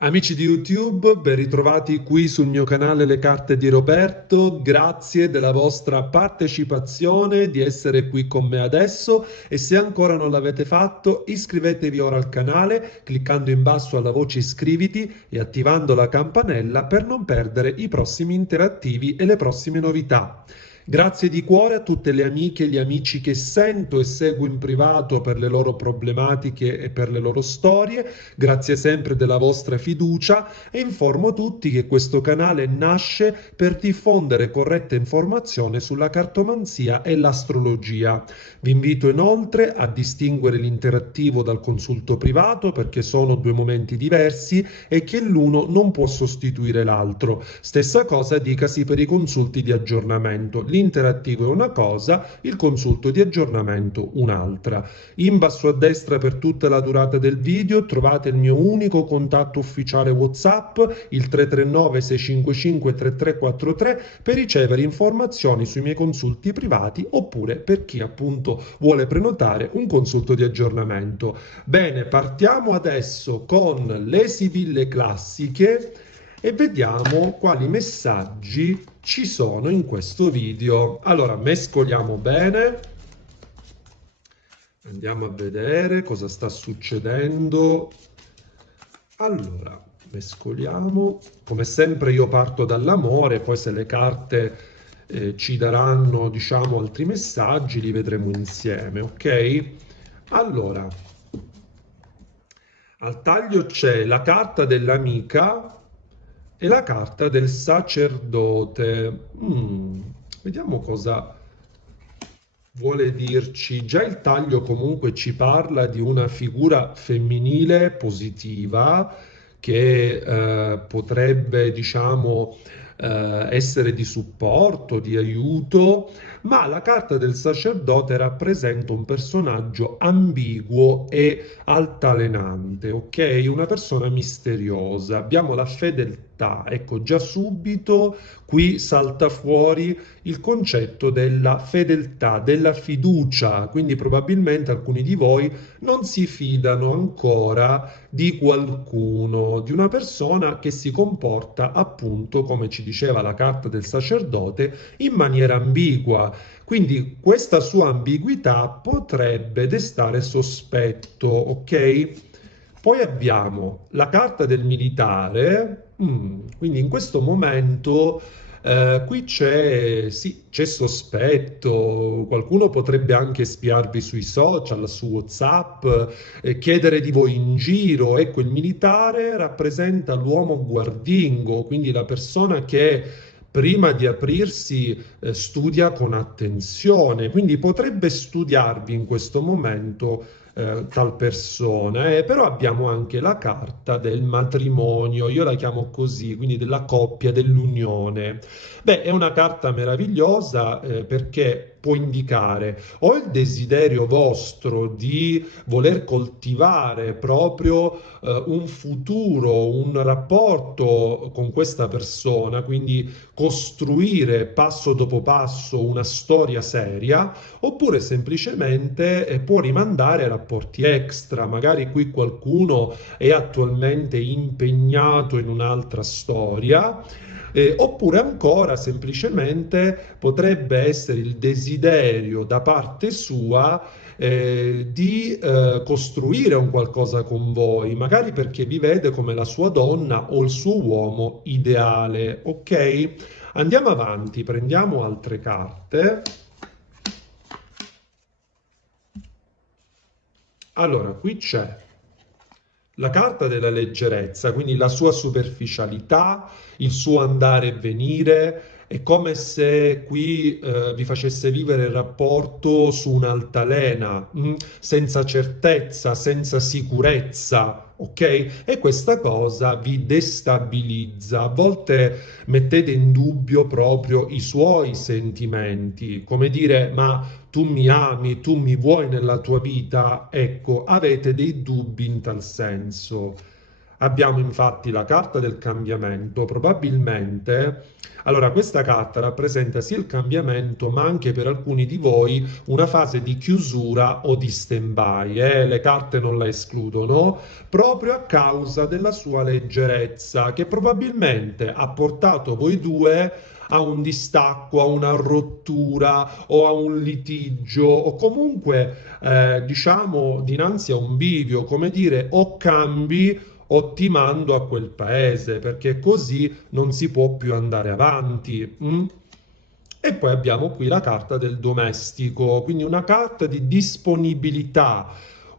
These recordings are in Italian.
Amici di YouTube, ben ritrovati qui sul mio canale Le Carte di Roberto. Grazie della vostra partecipazione, di essere qui con me adesso e se ancora non l'avete fatto, iscrivetevi ora al canale cliccando in basso alla voce iscriviti e attivando la campanella per non perdere i prossimi interattivi e le prossime novità. Grazie di cuore a tutte le amiche e gli amici che sento e seguo in privato per le loro problematiche e per le loro storie. Grazie sempre della vostra fiducia e informo tutti che questo canale nasce per diffondere corretta informazione sulla cartomanzia e l'astrologia. Vi invito inoltre a distinguere l'interattivo dal consulto privato perché sono due momenti diversi e che l'uno non può sostituire l'altro. Stessa cosa dicasi per i consulti di aggiornamento. L'interattivo è una cosa, il consulto di aggiornamento un'altra. In basso a destra per tutta la durata del video trovate il mio unico contatto ufficiale WhatsApp, il 339 655 3343, per ricevere informazioni sui miei consulti privati oppure per chi appunto vuole prenotare un consulto di aggiornamento. Bene, partiamo adesso con le sibille classiche e vediamo quali messaggi ci sono in questo video. Allora, mescoliamo bene. Andiamo a vedere cosa sta succedendo. Allora, mescoliamo. Come sempre io parto dall'amore, poi se le carte ci daranno, diciamo, altri messaggi, li vedremo insieme, ok? Allora, al taglio c'è la carta dell'amica e la carta del sacerdote. Vediamo cosa vuole dirci. Già il taglio comunque ci parla di una figura femminile positiva che potrebbe, diciamo, essere di supporto, di aiuto, ma la carta del sacerdote rappresenta un personaggio ambiguo e altalenante, ok? Una persona misteriosa. Abbiamo la fedeltà, ecco, già subito qui salta fuori il concetto della fedeltà, della fiducia, quindi probabilmente alcuni di voi non si fidano ancora di qualcuno, di una persona che si comporta appunto, come ci diceva la carta del sacerdote, in maniera ambigua. Quindi questa sua ambiguità potrebbe destare sospetto, ok? Poi abbiamo la carta del militare, quindi in questo momento qui c'è sì, c'è sospetto, qualcuno potrebbe anche spiarvi sui social, su WhatsApp, chiedere di voi in giro. Ecco, il militare rappresenta l'uomo guardingo, quindi la persona che prima di aprirsi studia con attenzione, quindi potrebbe studiarvi in questo momento tal persona, però abbiamo anche la carta del matrimonio, io la chiamo così, quindi della coppia, dell'unione. Beh, è una carta meravigliosa perché può indicare o il desiderio vostro di voler coltivare proprio un futuro, un rapporto con questa persona, quindi costruire passo dopo passo una storia seria, oppure semplicemente può rimandare a rapporti extra, magari qui qualcuno è attualmente impegnato in un'altra storia. Oppure ancora semplicemente potrebbe essere il desiderio da parte sua di costruire un qualcosa con voi, magari perché vi vede come la sua donna o il suo uomo ideale. Ok? Andiamo avanti, prendiamo altre carte. Allora, qui c'è la carta della leggerezza, quindi la sua superficialità, il suo andare e venire, è come se qui vi facesse vivere il rapporto su un'altalena, senza certezza, senza sicurezza, ok? E questa cosa vi destabilizza. A volte mettete in dubbio proprio i suoi sentimenti, come dire, ma tu mi ami, tu mi vuoi nella tua vita, ecco, avete dei dubbi in tal senso. Abbiamo infatti la carta del cambiamento, probabilmente, allora questa carta rappresenta sia il cambiamento, ma anche per alcuni di voi una fase di chiusura o di stand-by, le carte non la escludono, proprio a causa della sua leggerezza, che probabilmente ha portato voi due a un distacco, a una rottura o a un litigio o comunque diciamo dinanzi a un bivio, come dire, o cambi o ti mando a quel paese, perché così non si può più andare avanti. E poi abbiamo qui la carta del domestico, quindi una carta di disponibilità.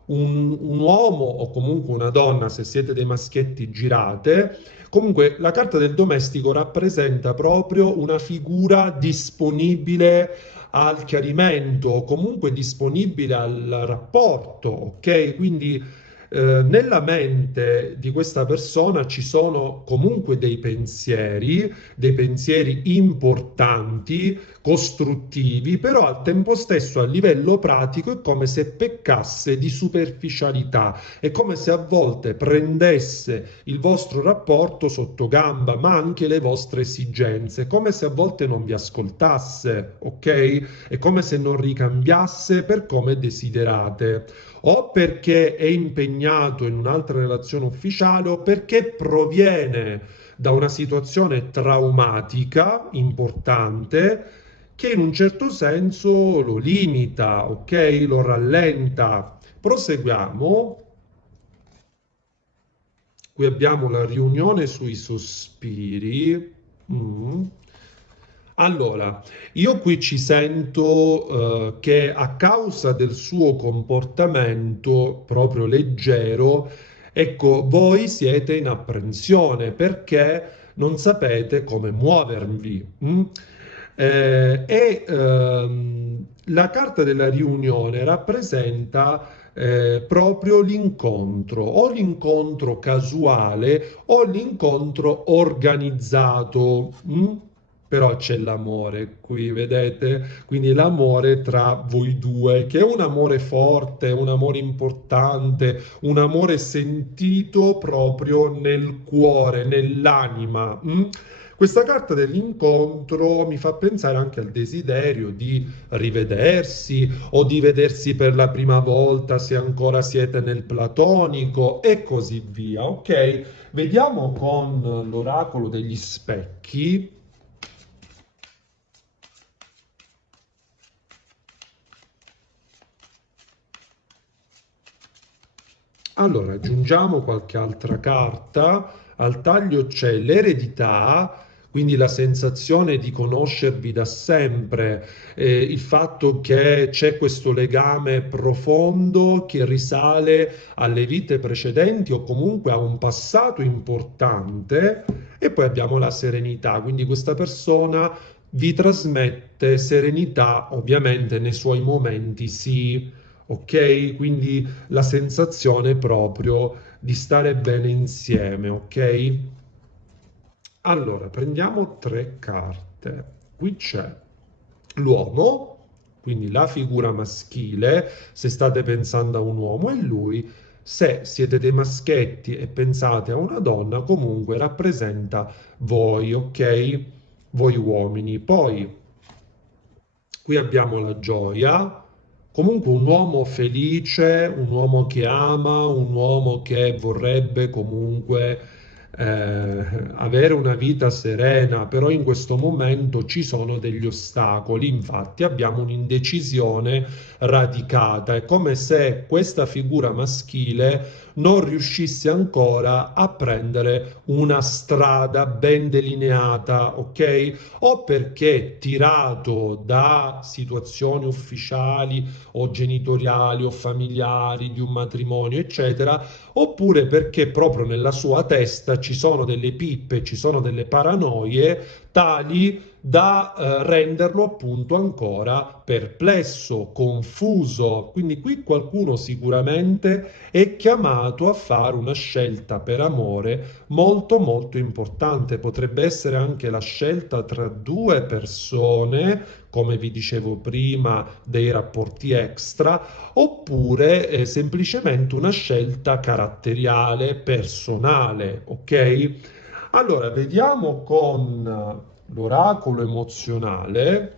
Un uomo o comunque una donna, se siete dei maschietti, girate. Comunque la carta del domestico rappresenta proprio una figura disponibile al chiarimento, o comunque disponibile al rapporto, ok? Quindi nella mente di questa persona ci sono comunque dei pensieri importanti, costruttivi, però al tempo stesso a livello pratico è come se peccasse di superficialità, è come se a volte prendesse il vostro rapporto sotto gamba, ma anche le vostre esigenze, come se a volte non vi ascoltasse, ok? È come se non ricambiasse per come desiderate o perché è impegnato in un'altra relazione ufficiale o perché proviene da una situazione traumatica importante che in un certo senso lo limita, ok? Lo rallenta. Proseguiamo. Qui abbiamo la riunione sui sospiri. Mm. Allora, io qui ci sento che a causa del suo comportamento proprio leggero, ecco, voi siete in apprensione perché non sapete come muovervi. La carta della riunione rappresenta proprio l'incontro, o l'incontro casuale o l'incontro organizzato. Però c'è l'amore qui, vedete? Quindi l'amore tra voi due, che è un amore forte, un amore importante, un amore sentito proprio nel cuore, nell'anima. Questa carta dell'incontro mi fa pensare anche al desiderio di rivedersi o di vedersi per la prima volta se ancora siete nel platonico e così via. Ok, vediamo con l'oracolo degli specchi. Allora, aggiungiamo qualche altra carta. Al taglio c'è l'eredità, quindi la sensazione di conoscervi da sempre, il fatto che c'è questo legame profondo che risale alle vite precedenti o comunque a un passato importante. E poi abbiamo la serenità, quindi questa persona vi trasmette serenità, ovviamente nei suoi momenti, sì. Ok? Quindi la sensazione proprio di stare bene insieme, ok? Allora, prendiamo tre carte. Qui c'è l'uomo, quindi la figura maschile, se state pensando a un uomo, e lui, se siete dei maschetti e pensate a una donna, comunque rappresenta voi, ok? Voi uomini. Poi qui abbiamo la gioia, comunque un uomo felice, un uomo che ama, un uomo che vorrebbe comunque avere una vita serena, però in questo momento ci sono degli ostacoli, infatti abbiamo un'indecisione radicata, è come se questa figura maschile non riuscisse ancora a prendere una strada ben delineata, ok? O perché tirato da situazioni ufficiali o genitoriali o familiari di un matrimonio, eccetera, oppure perché proprio nella sua testa ci sono delle pippe, ci sono delle paranoie tali da renderlo appunto ancora perplesso, confuso. Quindi qui qualcuno sicuramente è chiamato a fare una scelta per amore molto molto importante. Potrebbe essere anche la scelta tra due persone, come vi dicevo prima, dei rapporti extra, oppure semplicemente una scelta caratteriale, personale, ok? Allora, vediamo con l'oracolo emozionale,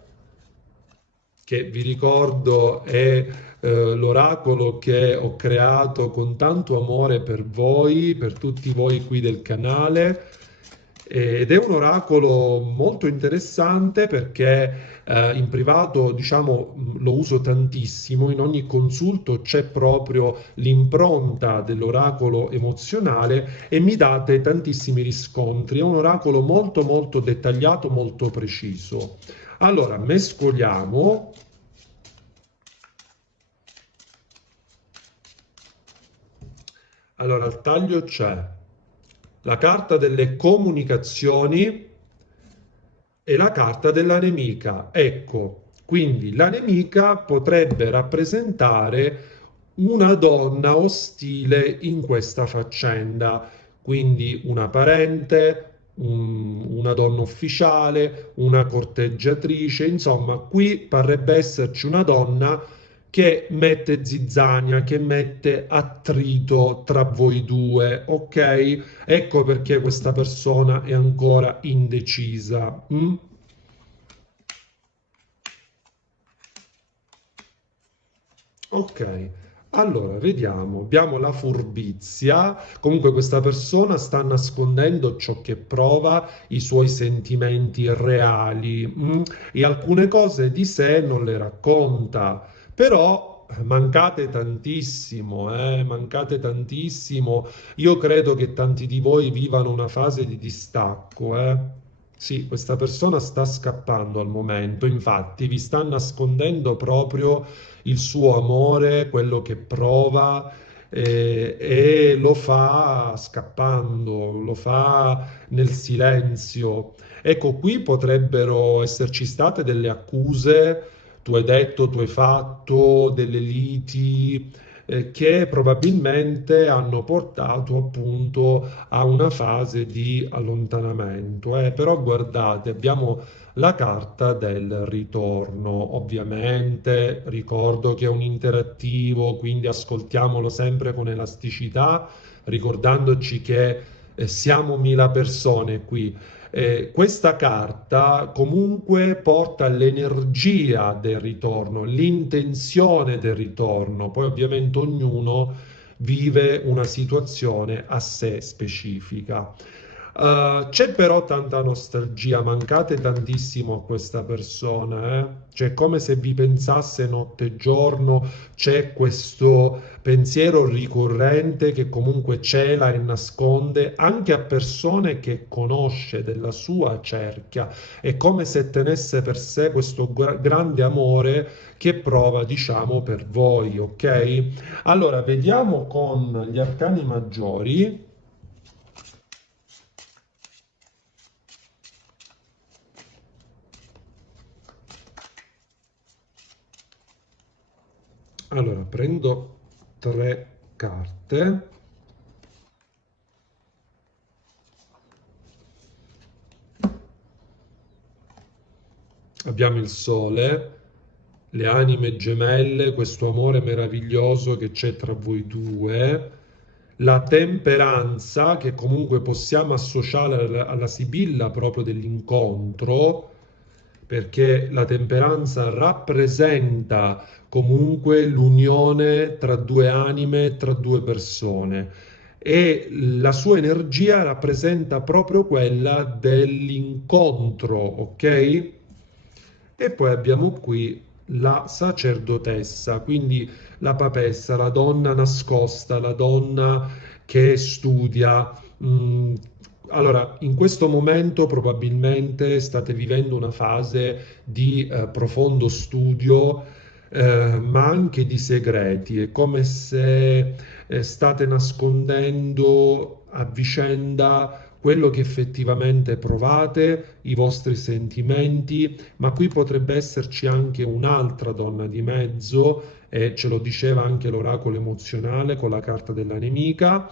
che vi ricordo è l'oracolo che ho creato con tanto amore per voi, per tutti voi qui del canale. Ed è un oracolo molto interessante perché in privato, diciamo, lo uso tantissimo. In ogni consulto c'è proprio l'impronta dell'oracolo emozionale e mi date tantissimi riscontri. È un oracolo molto molto dettagliato, molto preciso. Allora, mescoliamo. Allora, al taglio c'è la carta delle comunicazioni e la carta della nemica. Ecco, quindi la nemica potrebbe rappresentare una donna ostile in questa faccenda, quindi una parente, una donna ufficiale, una corteggiatrice, insomma, qui parrebbe esserci una donna che mette zizzania, che mette attrito tra voi due, ok? Ecco perché questa persona è ancora indecisa. Mm? Ok, allora vediamo, abbiamo la furbizia, comunque questa persona sta nascondendo ciò che prova, i suoi sentimenti reali, e alcune cose di sé non le racconta, però mancate tantissimo, io credo che tanti di voi vivano una fase di distacco, eh. Sì, questa persona sta scappando al momento, infatti vi sta nascondendo proprio il suo amore, quello che prova e lo fa scappando, lo fa nel silenzio. Ecco, qui potrebbero esserci state delle accuse, tu hai detto, tu hai fatto, delle liti. Che probabilmente hanno portato appunto a una fase di allontanamento. Però guardate, abbiamo la carta del ritorno. Ovviamente ricordo che è un interattivo, quindi ascoltiamolo sempre con elasticità, ricordandoci che siamo 1000 persone qui. Questa carta comunque porta l'energia del ritorno, l'intenzione del ritorno, poi ovviamente ognuno vive una situazione a sé specifica. C'è però tanta nostalgia, mancate tantissimo a questa persona, eh? Cioè, come se vi pensasse notte e giorno, c'è questo pensiero ricorrente che comunque cela e nasconde anche a persone che conosce della sua cerchia. È come se tenesse per sé questo grande amore che prova, diciamo, per voi, ok? Allora, vediamo con gli arcani maggiori. Allora, prendo 3 carte. Abbiamo il sole, le anime gemelle, questo amore meraviglioso che c'è tra voi due, la temperanza che comunque possiamo associare alla sibilla proprio dell'incontro, perché la temperanza rappresenta comunque l'unione tra due anime, tra due persone e la sua energia rappresenta proprio quella dell'incontro, ok? E poi abbiamo qui la sacerdotessa, quindi la papessa, la donna nascosta, la donna che studia. Mm, Allora, in questo momento probabilmente state vivendo una fase di profondo studio, ma anche di segreti. È come se state nascondendo a vicenda quello che effettivamente provate, i vostri sentimenti, ma qui potrebbe esserci anche un'altra donna di mezzo, e ce lo diceva anche l'oracolo emozionale con la carta della nemica,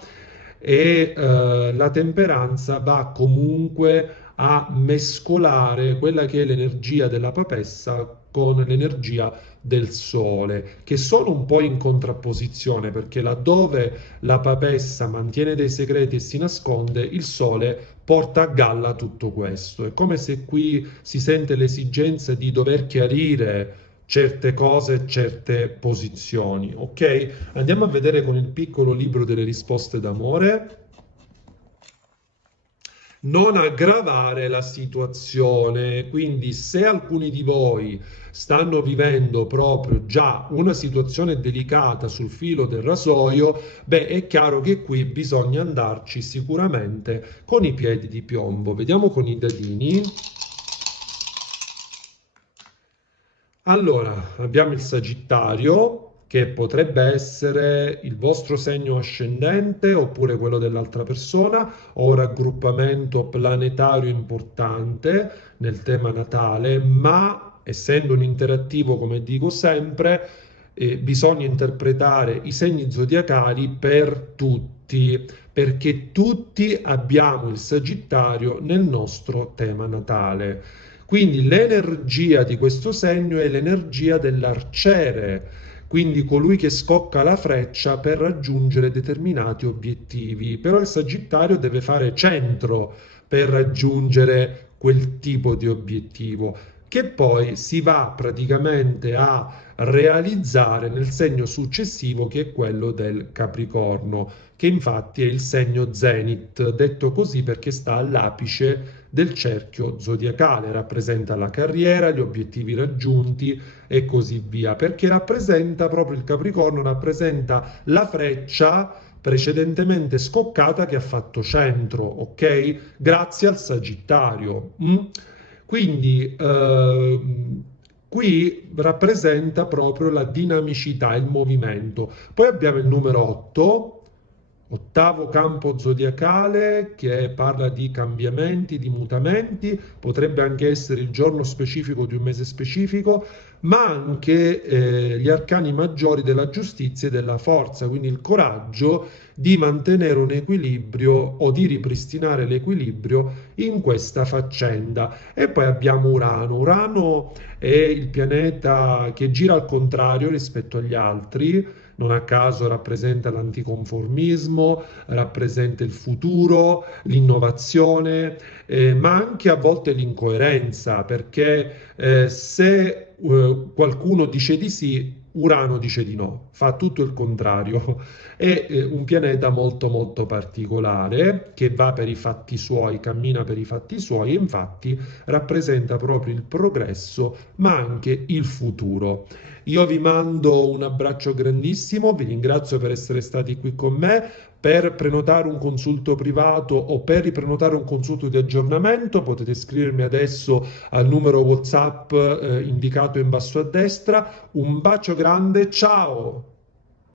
e la temperanza va comunque a mescolare quella che è l'energia della papessa con l'energia del sole, che sono un po' in contrapposizione, perché laddove la papessa mantiene dei segreti e si nasconde, il sole porta a galla tutto questo. È come se qui si sente l'esigenza di dover chiarire certe cose, certe posizioni. Ok? Andiamo a vedere con il piccolo libro delle risposte d'amore. Non aggravare la situazione, quindi se alcuni di voi stanno vivendo proprio già una situazione delicata sul filo del rasoio, beh, è chiaro che qui bisogna andarci sicuramente con i piedi di piombo. Vediamo con i dadini. Allora, abbiamo il Sagittario, che potrebbe essere il vostro segno ascendente oppure quello dell'altra persona, o un raggruppamento planetario importante nel tema natale, ma essendo un interattivo, come dico sempre, bisogna interpretare i segni zodiacali per tutti, perché tutti abbiamo il Sagittario nel nostro tema natale. Quindi l'energia di questo segno è l'energia dell'arciere, quindi colui che scocca la freccia per raggiungere determinati obiettivi. Però il Sagittario deve fare centro per raggiungere quel tipo di obiettivo, che poi si va praticamente a realizzare nel segno successivo, che è quello del Capricorno, che infatti è il segno Zenit, detto così perché sta all'apice del cerchio zodiacale, rappresenta la carriera, gli obiettivi raggiunti e così via, perché rappresenta proprio il Capricorno, rappresenta la freccia precedentemente scoccata che ha fatto centro, ok? Grazie al Sagittario. Quindi qui rappresenta proprio la dinamicità, il movimento. Poi abbiamo il numero 8, ottavo campo zodiacale, che parla di cambiamenti, di mutamenti, potrebbe anche essere il giorno specifico di un mese specifico, ma anche gli arcani maggiori della giustizia e della forza, quindi il coraggio di mantenere un equilibrio o di ripristinare l'equilibrio in questa faccenda. E poi abbiamo Urano. Urano è il pianeta che gira al contrario rispetto agli altri, non a caso rappresenta l'anticonformismo, rappresenta il futuro, l'innovazione, ma anche a volte l'incoerenza, perché se qualcuno dice di sì, Urano dice di no, fa tutto il contrario. È un pianeta molto molto particolare che va per i fatti suoi, cammina per i fatti suoi e infatti rappresenta proprio il progresso, ma anche il futuro. Io vi mando un abbraccio grandissimo, vi ringrazio per essere stati qui con me. Per prenotare un consulto privato o per riprenotare un consulto di aggiornamento potete scrivermi adesso al numero WhatsApp indicato in basso a destra. Un bacio grande, ciao!